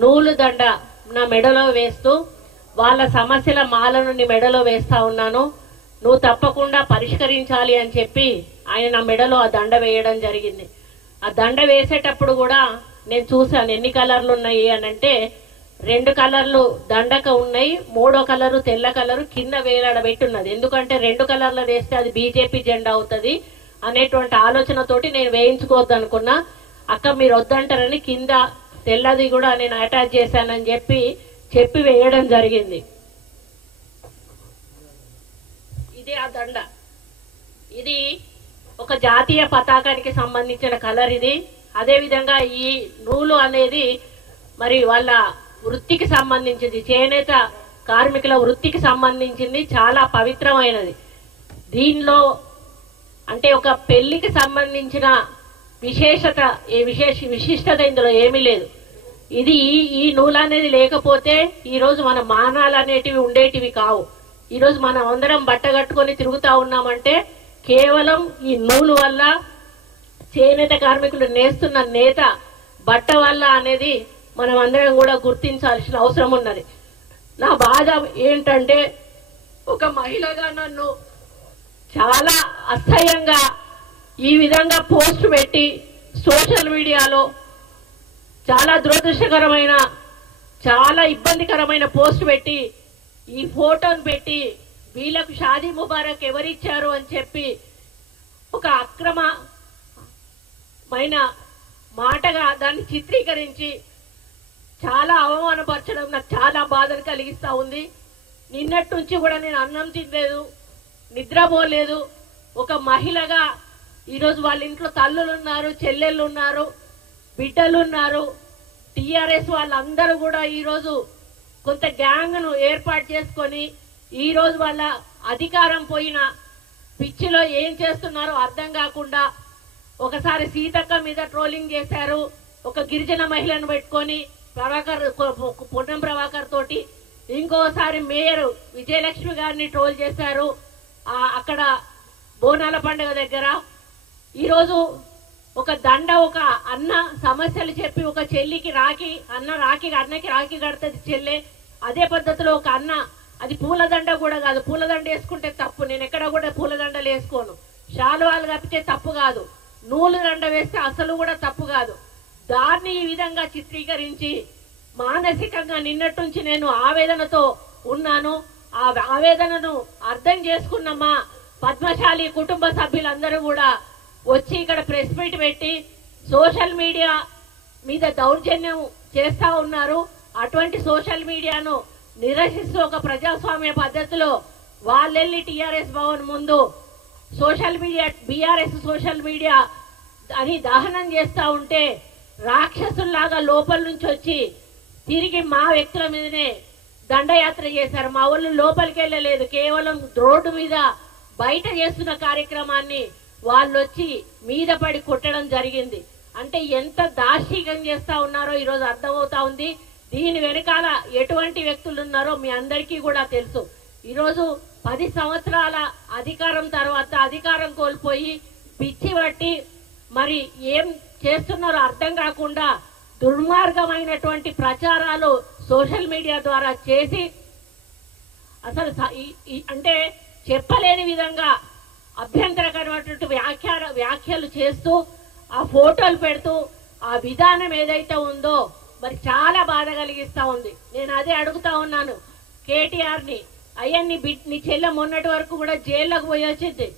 నూలు దండ నా మెడలో వేస్తూ వాళ్ళ సమస్యల మాలను నీ మెడలో వేస్తా ఉన్నాను, నువ్వు తప్పకుండా పరిష్కరించాలి అని చెప్పి ఆయన నా మెడలో ఆ దండ వేయడం జరిగింది. ఆ దండ వేసేటప్పుడు కూడా నేను చూశాను ఎన్ని కలర్లు ఉన్నాయి అని అంటే 2 కలర్లు దండక ఉన్నాయి, 3వ కలరు తెల్ల కలరు కింద వేలాడబెట్టున్నది. ఎందుకంటే 2 కలర్లు వేస్తే అది బీజేపీ జెండా అవుతుంది అనేటువంటి ఆలోచనతోటి నేను వేయించుకోవద్దు అనుకున్నా. అక్క మీరు వద్దంటారని కింద తెల్లది కూడా నేను అటాచ్ చేశానని చెప్పి వేయడం జరిగింది. ఇది ఆ దండ, ఇది ఒక జాతీయ పతాకానికి సంబంధించిన కలర్ ఇది. అదేవిధంగా ఈ నూలు అనేది మరి వాళ్ళ వృత్తికి సంబంధించింది, చేనేత కార్మికుల వృత్తికి సంబంధించింది, చాలా పవిత్రమైనది. దీనిలో అంటే ఒక పెళ్లికి సంబంధించిన విశిష్టత ఇందులో ఏమీ లేదు. ఇది ఈ నూలు అనేది లేకపోతే ఈరోజు మన మానాలు అనేటివి ఉండేటివి కావు. ఈరోజు మనం అందరం బట్ట కట్టుకొని తిరుగుతా ఉన్నామంటే కేవలం ఈ నూలు వల్ల, చేనేత కార్మికులు నేస్తున్న నేత బట్ట వల్ల అనేది మనం అందరం కూడా గుర్తించాల్సిన అవసరం ఉన్నది. నా బాధ ఏంటంటే ఒక మహిళగా నన్ను చాలా అసహ్యంగా ఈ విధంగా పోస్ట్ పెట్టి సోషల్ మీడియాలో చాలా దురదృష్టకరమైన, చాలా ఇబ్బందికరమైన పోస్ట్ పెట్టి ఈ ఫోటోను పెట్టి వీళ్ళకు షాదీ ముబారక్ ఎవరిచ్చారు అని చెప్పి ఒక అక్రమమైన మాటగా దాన్ని చిత్రీకరించి చాలా అవమానపరచడం నాకు చాలా బాధను కలిగిస్తా ఉంది. నిన్నటి నుంచి కూడా నేను అన్నం తినలేదు, నిద్రపోలేదు. ఒక మహిళగా ఈరోజు వాళ్ళ ఇంట్లో తల్లులు ఉన్నారు, చెల్లెళ్ళు ఉన్నారు, బిడ్డలు ఉన్నారు. టీఆర్ఎస్ వాళ్ళందరూ కూడా ఈరోజు కొంత గ్యాంగ్ ను ఏర్పాటు చేసుకొని ఈరోజు వాళ్ళ అధికారం పోయిన పిచ్చిలో ఏం చేస్తున్నారో అర్థం కాకుండా ఒకసారి సీతక్క మీద ట్రోలింగ్ చేశారు, ఒక గిరిజన మహిళను పెట్టుకొని పొన్నం ప్రభాకర్ తోటి, ఇంకోసారి మేయర్ విజయలక్ష్మి గారిని ట్రోల్ చేశారు అక్కడ బోనాల పండుగ దగ్గర. ఈరోజు ఒక దండ, ఒక అన్న సమస్యలు చెప్పి ఒక చెల్లికి అన్నకి రాఖీ కడుతుంది చెల్లె. అదే పద్ధతిలో ఒక అన్న, అది పూలదండ కూడా కాదు, పూలదండ వేసుకుంటే తప్పు, నేను ఎక్కడ కూడా పూలదండలు వేసుకోను. శాలువాలు కప్పితే తప్పు కాదు, నూలు దండ వేస్తే అసలు కూడా తప్పు కాదు. దాన్ని ఈ విధంగా చిత్రీకరించి మానసికంగా నిన్నటి నుంచి నేను ఆవేదనతో ఉన్నాను. ఆ ఆవేదనను అర్థం చేసుకున్నమ్మా పద్మశాలి కుటుంబ సభ్యులందరూ కూడా వచ్చి ఇక్కడ ప్రెస్ మీట్ పెట్టి సోషల్ మీడియా మీద దౌర్జన్యం చేస్తా ఉన్నారు. అటువంటి సోషల్ మీడియాను నిరసిస్తూ ఒక ప్రజాస్వామ్య పద్ధతిలో వాళ్ళెళ్ళి టీఆర్ఎస్ భవన్ ముందు social media, BRS social media అని దహనం చేస్తా ఉంటే రాక్షసుల్లాగా లోపల నుంచి వచ్చి తిరిగి మా వ్యక్తుల మీదనే దండయాత్ర చేశారు. మా వాళ్ళు లోపలికి వెళ్ళలేదు, కేవలం రోడ్డు మీద బయట చేస్తున్న కార్యక్రమాన్ని వాళ్ళు వచ్చి మీద పడి కొట్టడం జరిగింది. అంటే ఎంత దార్శికం చేస్తా ఉన్నారో ఈరోజు అర్థమవుతా ఉంది. దీని వెనకాల ఎటువంటి వ్యక్తులు ఉన్నారో మీ అందరికీ కూడా తెలుసు. ఈరోజు 10 సంవత్సరాల అధికారం తర్వాత అధికారం కోల్పోయి పిచ్చి పట్టి మరి ఏం చేస్తున్నారో అర్థం కాకుండా దుర్మార్గమైనటువంటి ప్రచారాలు సోషల్ మీడియా ద్వారా చేసి అసలు అంటే చెప్పలేని విధంగా అభ్యంతరకరమైనటువంటి వ్యాఖ్యలు చేస్తూ ఆ ఫోటోలు పెడుతూ ఆ విధానం ఏదైతే ఉందో మరి చాలా బాధ కలిగిస్తా ఉంది. నేను అదే అడుగుతా ఉన్నాను కేటీఆర్ ని, అయ్యా నీ చెల్లె మొన్నటి వరకు కూడా జైల్లోకి పోయి వచ్చింది,